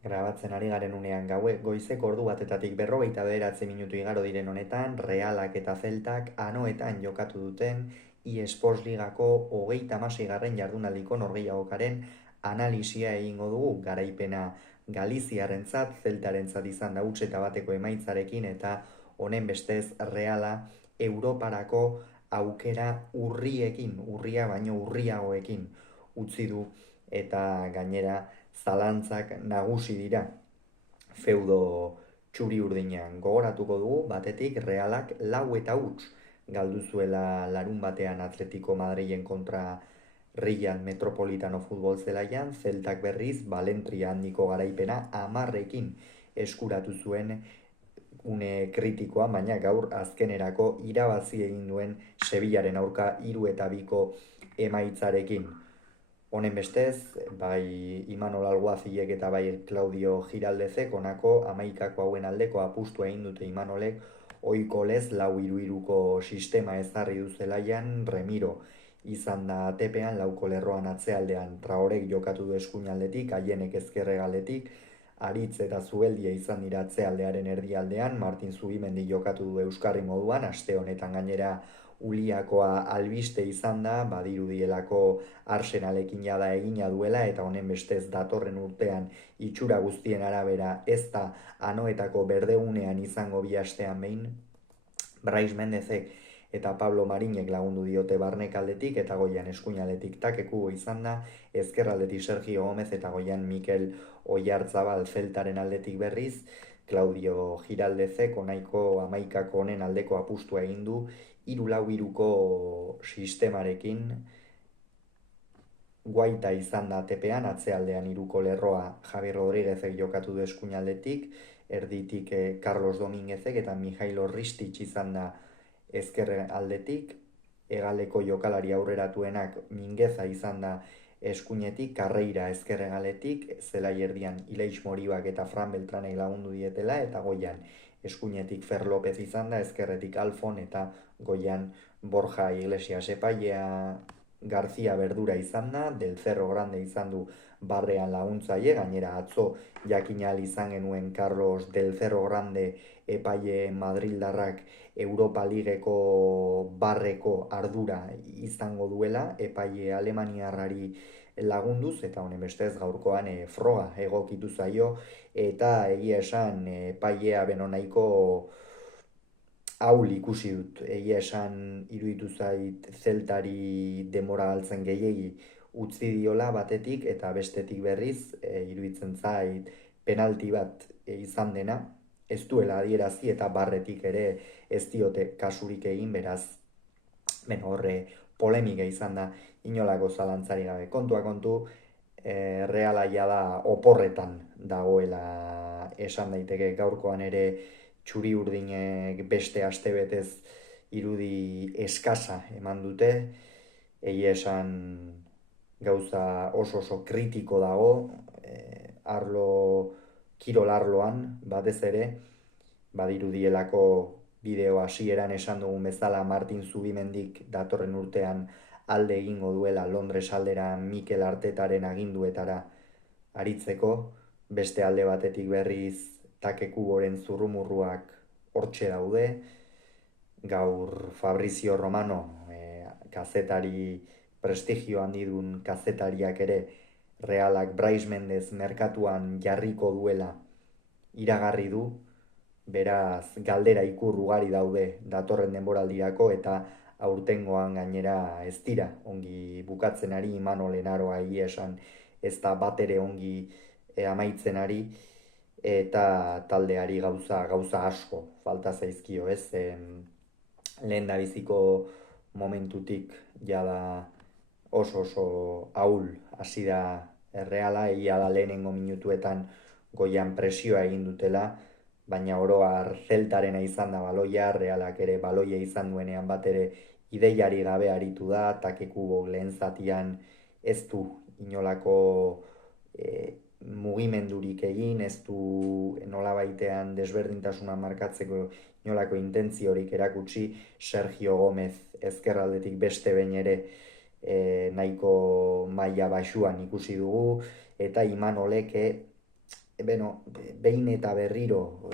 Grabatzen ari garen unean goizeko ordu batetatik 49 minutu igaro diren honetan, Realak eta Zeltak anoetan jokatu duten eSports Ligako 36. Jardunaldiko norgehiagokaren analisia egingo dugu. Garaipena Galiziarrentzat, Zeltarentzat izan da huts eta bateko emaitzarekin, eta honen bestez Reala Europarako aukera urria baino urriagoekin utzi du, eta gainera zalantzak nagusi dira feudo txuri urdinean. Gogoratuko dugu batetik Realak 4-0 galdu zuela larun batean Atletico Madrilen kontra Riyad Metropolitano futbol zelaian. Zeltak berriz Balentria handiko garaipena 10ekin eskuratu zuen une kritikoa, baina gaur azkenerako irabazi egin duen Sevillaren aurka 3-2 emaitzarekin. Honen bestez, bai Imanol Alguazilek eta bai Claudio Giraldezek honako 11 hauen aldeko apustua egin dute. Imanolek ohiko lez 4-3-3ko sistema ezarri du zelaian. Remiro izan da atepean, lauko lerroan atzealdean. Traorek jokatu du eskuinaldetik, Haienek ezkerregaletik, Aritz eta Zubeldia izan dira atzealdearen erdialdean. Martin Zubimendi jokatu du euskarri moduan, aste honetan gainera Uliakoa albiste izan da, badirudielako Arsenalekin jada egina duela, eta honen bestez datorren urtean itxura guztien arabera ez da anoetako berdeunean izango bi astean behin. Brais Mendezek eta Pablo Marinek lagundu diote barnekaldetik, eta goian eskuinaldetik Takekubo izan da, ezkerraldetik Sergio Gomez eta goian Mikel Oyarzabal. Zeltaren aldetik berriz Claudio Giraldezek onaiko 11 honen aldeko apustua egin du 3-4-3ko sistemarekin. Guaita izan da tepean, atzealdean 3ko lerroa Javi Rodríguezek jokatu du eskuinaldetik, erditik Carlos Domínguezek eta Mijailo Ristich izan da ezkerre aldetik, hegaleko jokalari aurreratuenak Mingueza izan da eskuinetik, Carreira ezkerregaletik, zelai erdian Ileix Moribak eta Fran Beltranek lagundu dietela, eta goian eskuinetik Fer López izan da, ezkerretik Alfon, eta goian Borja Iglesias. Epailea García Berdura izan da, Del Cerro Grande izan du barrean laguntzaile, gainera atzo jakinal izan genuen Carlos Del Cerro Grande epaile madrildarrak Europa Ligeko barreko ardura izango duela, epaile alemaniarrari lagunduz, eta honen bestez gaurkoan froga egokitu zaio, eta egia esan epailea benonaiko haul ikusi dut. Egia esan iruditu zait Zeltari denbora galtzen gehiegi utzi diola batetik, eta bestetik berriz iruditzen zait penalti bat izan dena ez duela adierazi, eta barretik ere ez diote kasurik egin, beraz horre polemika izan da inolako zalantzari gabe. Kontua kontu, Reala da oporretan dagoela esan daiteke. Gaurkoan ere txuri urdinek beste astebetez irudi eskasa eman dute. Egia esan gauza oso kritiko dago, kirol arloan batez ere, badirudielako bideo hasieran esan dugun bezala Martin Zubimendik datorren urtean alde egingo duela Londres aldera Mikel Artetaren aginduetara aritzeko. Beste alde batetik berriz Takekuboren zurrumurruak hortxe daude. Gaur Fabrizio Romano, kazetari prestigio handidun kazetariak ere, Realak Brais Mendez merkatuan jarriko duela iragarri du. Beraz, galdera ikur ugari daude datorren denboraldirako, eta aurtengoan gainera ez dira ongi bukatzen ari. Imanol Enaroa egia esan ez da batere ongi amaitzen ari, eta taldeari gauza asko falta zaizkio, ez? Lehen da biziko momentutik jada oso ahul hasi da Erreala. Egia da lehenengo minutuetan goian presioa egin dutela, baina oro har Zeltarena izan da baloia. Realak ere baloia izan duenean bat ere ideiari gabe aritu da. Takekubo lehen zatian ez du inolako mugimendurik egin, ez du nolabaitean desberdintasuna markatzeko inolako intentziorik erakutsi. Sergio Gomez ezkerraldetik beste behin ere nahiko maila baxuan ikusi dugu, eta Imanolek behin eta berriro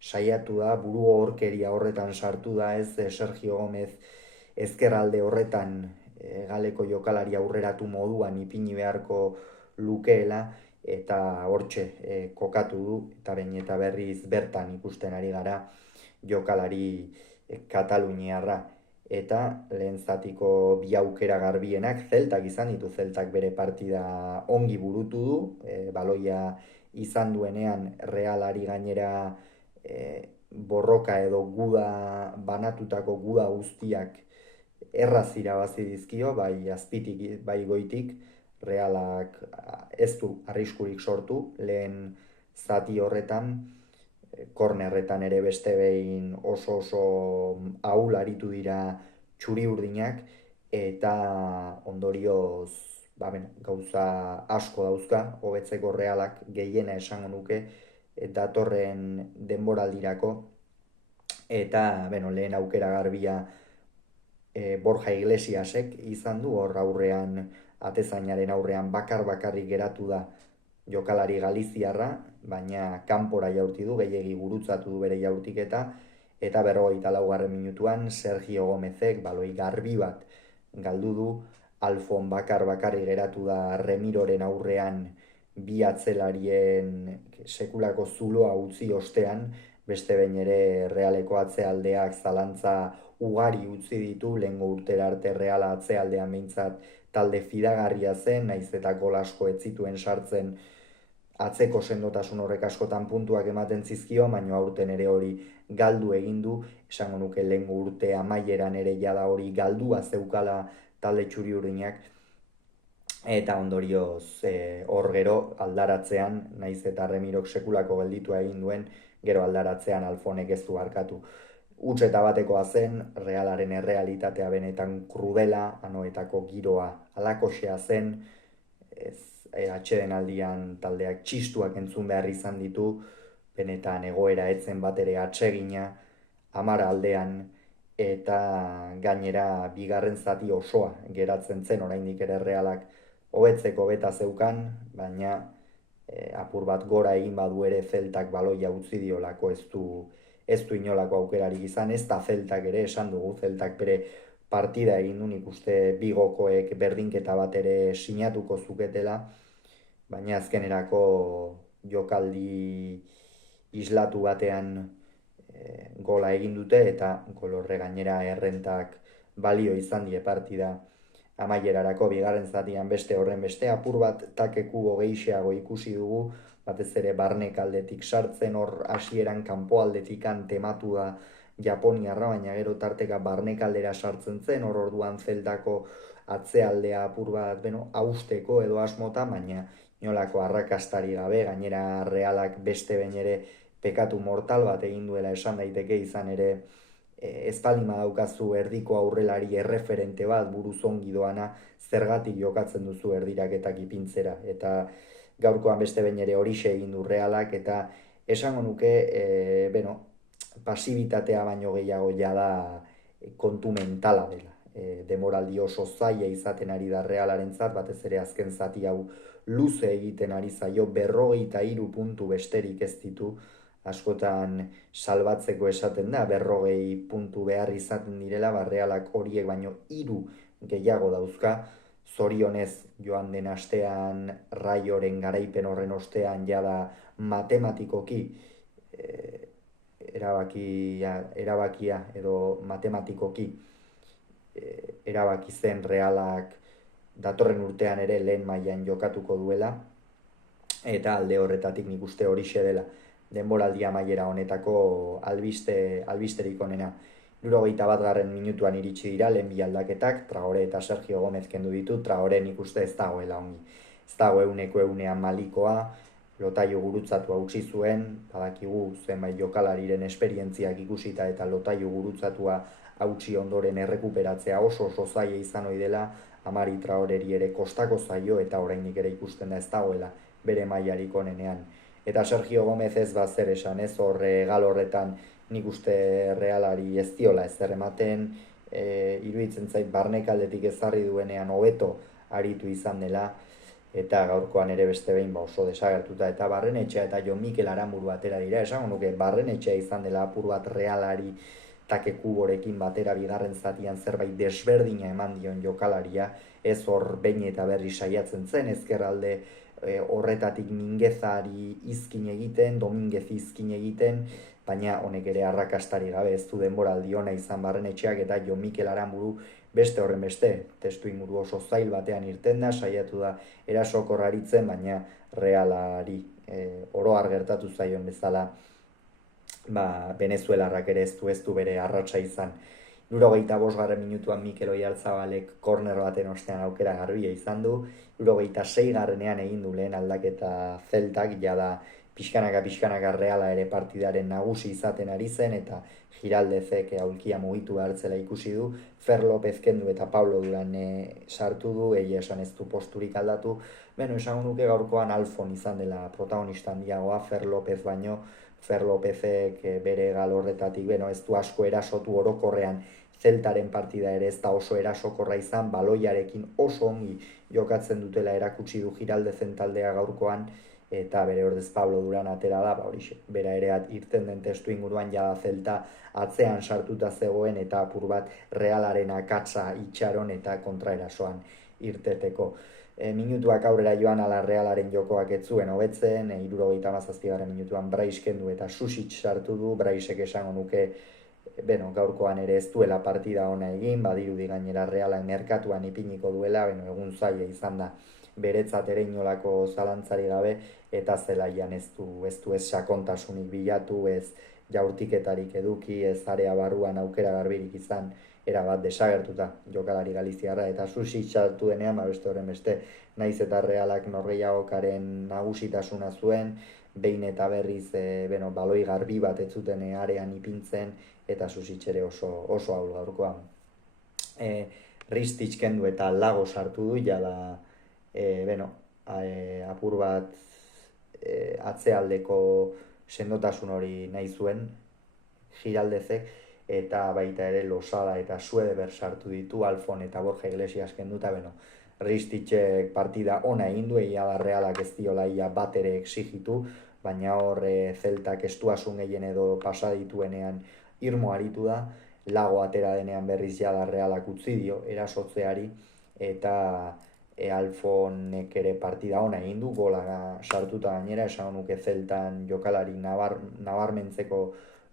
saiatu da, buru horkeria horretan sartu da, ez Sergio Gomez ezkerralde horretan galeko jokalari aurreratu moduan ipini beharko lukeela, eta hortxe kokatu du, eta behin eta berriz bertan ikusten ari gara jokalari kataluniarra. Eta lehen zatiko bi aukera garbienak zeltak izan ditu, zeltak bere partida ongi burutu du, baloia izan duenean realari gainera borroka edo guda, banatutako guda guztiak erraz irabazi dizkio, bai azpitik, bai goitik, realak ez du arriskurik sortu, lehen zati horretan, kornerretan ere beste behin oso ahul aritu dira txuri urdinak, eta ondorioz gauza asko dauzka, hobetzeko realak gehiena esango nuke, datorren denboraldirako, eta lehen aukera garbia Borja Iglesiasek izan du, hor aurrean, atezainaren aurrean bakarrik geratu da jokalari galiziarra, baina kanpora jaurti du, gehiegi gurutzatu du bere jaurtiketa, eta 44. minutuan Sergio Gomezek baloi garbi bat galdu du, Alfon bakarrik geratu da Remiroren aurrean bi atzelarien sekulako zuloa utzi ostean, beste behin ere realeko atzealdeak zalantza ugari utzi ditu, lehengo urtera arte reala atzealdean behintzat talde fidagarria zen, naiz eta gol asko ez zituen sartzen, atzeko sendotasun horrek askotan puntuak ematen zizkio, baina aurten ere hori galdu egin du, esango nuke lehengo urte amaieran ere jada hori galdua zeukala talde txuri urdinak, eta ondorioz hor gero aldaratzean, naiz eta Remirok sekulako gelditua egin duen, gero aldaratzean Alfonek ez du barkatu. Huts eta batekoa zen, realaren errealitatea benetan krudela, anoetako giroa alakoxea zen, atxeden aldian taldeak txistuak entzun behar izan ditu, benetan egoera etzen bat ere atsegina, 10 aldean, eta gainera bigarren zati osoa geratzen zen, oraindik ere realak hobetzeko beta zeukan, baina apur bat gora egin badu ere zeltak baloia utzi diolako ez du inolako aukerarik izan, ez da zeltak ere esan dugu, zeltak bere partida egin du, nik uste bigokoek berdinketa bat ere sinatuko zuketela, baina azkenerako jokaldi islatu batean gola egin dute, eta gol horre gainera errentak balio izan die partida amaierarako, bigarren zatian beste horren beste, apur bat takeku hogeixeago ikusi dugu, batez ere barnek aldetik sartzen, hor hasieran kanpo aldetikan tematu da Japoniarra, baina gero tarteka barnek aldera sartzen zen, hor orduan zeltako atzealdea apur bat hausteko edo asmota, baina inolako arrakastari gabe, gainera realak beste behin ere pekatu mortal bat egin duela esan daiteke, izan ere ez palima daukazu erdiko aurrelari erreferente bat buruz ongi doana, zergatik jokatzen duzu erdiraketak ipintzera, eta gaurkoan beste behin ere horixe egin du realak, eta esango nuke, pasibitatea baino gehiago jada kontu mentala dela. Demoraldi oso zaila izaten ari da realarentzat, batez ere azken zati hau luze egiten ari zaio, 43 puntu besterik ez ditu, askotan salbatzeko esaten da, 40 puntu behar izaten direla, realak horiek baino 3 gehiago dauzka, zorionez joan den astean Raioren garaipen horren ostean jada matematikoki erabakia edo matematikoki erabaki zen realak datorren urtean ere lehen mailan jokatuko duela, eta alde horretatik nik uste horixe dela denboraldi amaiera honetako albisterik onena. 71. minutuan iritsi dira lehen bi aldaketak, Traore eta Sergio Gomez kendu ditu, Traore nik uste ez dagoela ongi. Ez dago egunean malikoa, Lotaio gurutzatua utzi zuen, badakigu zenbait jokalariren esperientziak ikusita eta Lotaio gurutzatua hautsi ondoren errekuperatzea oso zaila izan ohi dela, Amari Traoreri ere kostako zaio eta oraindik ere ikusten da ez dagoela bere mailarik onenean. Eta Sergio Gomez ez zer esan, ez horre gal horretan nik uste realari ez diola ezer ematen, iruditzen zait barnek aldetik ezarri duenean hobeto aritu izan dela, eta gaurkoan ere beste behin oso desagertuta, eta Barrenetxea eta Jon Mikel Aranburu atera dira, esango nuke Barrenetxea izan dela apur bat Realari Take Kuborekin batera bigarren zatian zerbait desberdina eman dion jokalaria, ez hor behin eta berri saiatzen zen, ezkerralde horretatik Mingezari izkin egiten, Dominguez izkin egiten, baina honek ere arrakastari gabe ez du denboraldi ona izan Barrenetxeak, eta Jon Mikel Aranburu beste horren beste, testu inguru oso zail batean irten da, saiatu da erasokor aritzen, baina Realari oroar gertatu zaion bezala, Venezuelarrak ere ez du bere arratsa izan. 75. Minutuan Mikel Oyarzabalek korner baten ostean aukera garbia izan du, 76. Egin du lehen aldaketa Zeltak, jada pixkanaka Reala ere partidaren nagusi izaten ari zen, eta Giraldezek aulkia mugitu hartzela ikusi du, Fer López kendu eta Pablo Duran sartu du, egia esan ez du posturik aldatu. Esan nuke gaurkoan Alfon izan dela protagonista handiagoa, Fer López baino. Fer Lópezek bere gal horretatik, ez du asko erasotu orokorrean, Zeltaren partida ere ez da oso erasokorra izan, baloiarekin oso ongi jokatzen dutela erakutsi du Giraldezen taldea gaurkoan, eta bere ordez Pablo Duran atera da, bera ere irten den testu inguruan jada Zelta atzean sartuta zegoen, eta apur bat Realaren akatsa itxaron eta kontraerasoan irteteko. Minutuak aurrera joan ala Realaren jokoak ez zuen hobetzen, 77. Minutuan Brais kendu eta Susic sartu du, Braisek esango nuke gaurkoan ere ez duela partida ona egin, badirudi gainera Realak merkatuan ipiniko duela, egun zaila izan da beretzat ere inolako zalantzari gabe, eta zelaian ez du sakontasunik bilatu, ez jaurtiketarik eduki, ez area barruan aukera garbirik izan, erabat desagertuta jokalari galiziarra, eta Susic sartu denean, beste horren beste, naiz eta Realak norgehiagokaren nagusitasuna zuen, behin eta berriz baloi garbi bat ez zuten arean ipintzen, eta Susic ere oso ahul gaurkoa. Ristic kendu eta Lago sartu du, jada apur bat atzealdeko sendotasun hori nahi zuen Giraldezek, eta baita ere Losada eta Suedeber sartu ditu, Alfon eta Borja Iglesias kenduta, Risticek partida ona egin du, egia da Realak ez diola ia bat ere exigitu, baina hor Zeltak estuasun gehien edo pasa dituenean irmo aritu da, Lago atera denean berriz jada Realak utzi dio erasotzeari, eta Alfonek ere partida ona egin du, gola sartuta gainera, esan nuke Zeltan jokalari nabarmentzeko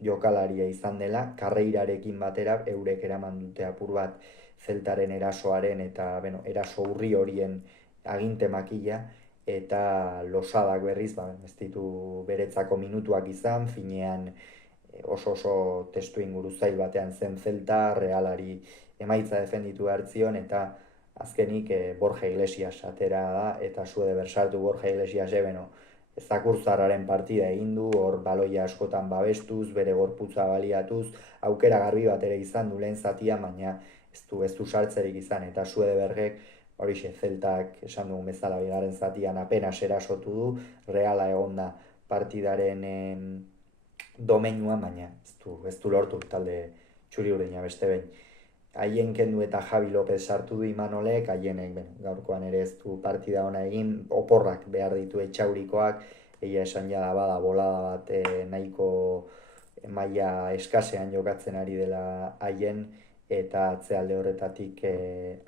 jokalaria izan dela, karreirarekin batera eurek eraman dute apur bat Zeltaren erasoaren eta eraso urri horien aginte makila, eta Losadak berriz, ez ditu beretzako minutuak izan, finean oso testu inguru zail batean zen Zelta, Realari emaitza defenditu hartzion, eta azkenik Borja Iglesias atera da, eta Suedeber sartu Borja Iglesias Zakurzarraren partida egin du, hor baloia askotan babestuz, bere gorputza baliatuz, aukera garbi bat ere izan du lehen zatia, baina ez du sartzerik izan, eta Suedebergek horixe Zeltak esan dugun bezala bigarren zatian apenas erasotu du, Reala egonda partidaren domeinuan, baina ez du lortu talde txuri urdina beste behin. Haien kendu eta Javi López sartu du Imanolek, haienek gaurkoan ere ez du partida ona egin, oporrak behar ditu etxaurikoak, egia esan jada bada bolada bat nahiko maila eskasean jokatzen ari dela haien, eta atzealde horretatik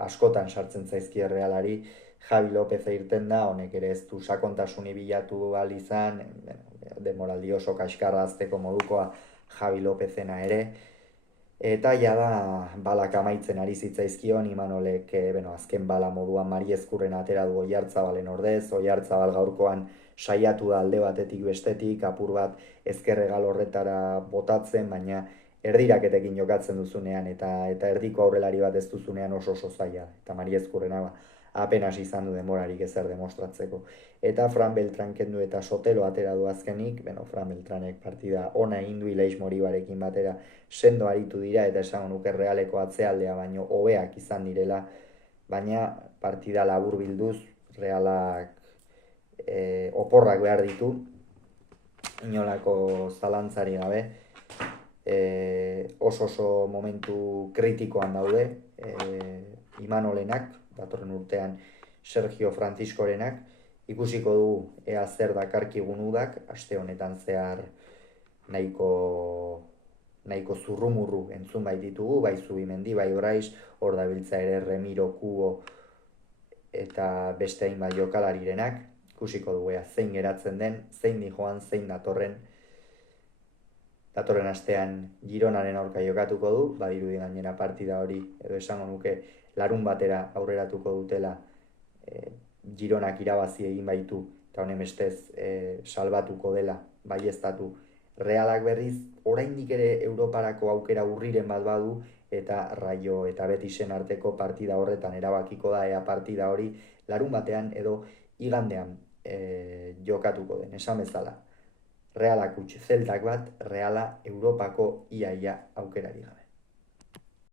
askotan sartzen zaizkie Realari, Javi López irten da, honek ere ez du sakontasuni bilatu ahal izan, demoraldi oso kaskarra azteko modukoa Javi Lópezena ere, eta jada balak amaitzen ari zitzaizkion, Imanolek azken bala moduan Mariezkurren atera du Oyarzabalen ordez, Oyarzabal gaurkoan saiatu da alde batetik bestetik, apur bat ezkerregal horretara botatzen, baina erdiraketekin jokatzen duzunean, eta erdiko aurrelari bat ez duzunean oso zaila, eta Mariezkurrena apenas izan du demorarik ezer demostratzeko. Eta Fran Beltran kendu eta Sotelo atera du azkenik, Fran Beltranek partida ona egin du Ilaiz Moribarekin batera sendo aritu dira, eta esan nuke Realeko atzealdea baino hobeak izan direla, baina partida labur bilduz, Realak oporrak behar ditu, inolako zalantzari gabe, oso momentu kritikoan daude, Imanolenak, datorren urtean Sergio Franciscorenak, ikusiko dugu ea zer dakarkigun udak, aste honetan zehar nahiko zurrumurru entzun bai ditugu, bai Zubimendi, bai Oraiz, hor dabiltza ere Remiro, Kubo eta beste hainbat jokalarirenak, ikusiko dugu ea zein geratzen den, zein di joan, zein datorren astean Gironaren aurka jokatuko du, badirudi gainera partida hori, edo esango nuke larun batera aurreratuko dutela Gironak irabazi egin baitu, eta honen bestez salbatuko dela, baieztatu. Realak berriz, oraindik ere Europarako aukera urriren bat badu, eta Raio eta Betisen arteko partida horretan erabakiko da, ea partida hori larun batean edo igandean jokatuko den, esan bezala. Realak utzi, Zeltak bat, Reala Europako iaia aukerari gabe.